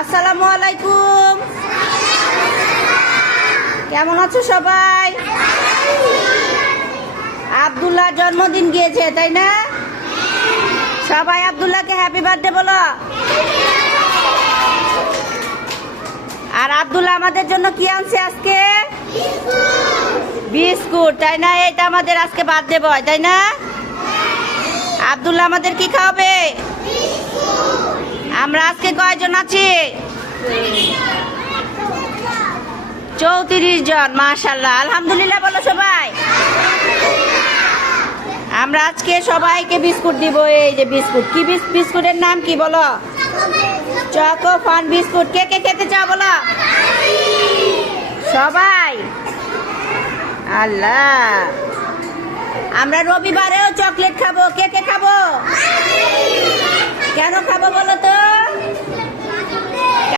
আসসালামু আলাইকুম। কেমন আছো সবাই? আব্দুল্লাহ জন্মদিন গিয়েছে তাই না? সবাই আব্দুল্লাহকে হ্যাপি বার্থডে বলো। আর আব্দুল্লাহ আমাদের জন্য কি আনছে আজকে? বিস্কুট, তাই না? এটা আমাদের আজকে বার্থডে বয়, তাই না? আব্দুল্লাহ আমাদের কি খাওয়াবে? আমরা আজকে কয়জন আছি? 34 জন। মাশাআল্লাহ, আলহামদুলিল্লাহ বলো সবাই। আমরা আজকে সবাইকে বিস্কুট দিব। এই যে বিস্কুট, কি বিস্কুটের নাম কি বলো? Choco Fun biscuit. কে কে খেতে চাও বলো? সবাই। আল্লাহ, আমরা রবিবারেও চকলেট খাবো। কে কে খাবো? কেন খাবো বলো তো?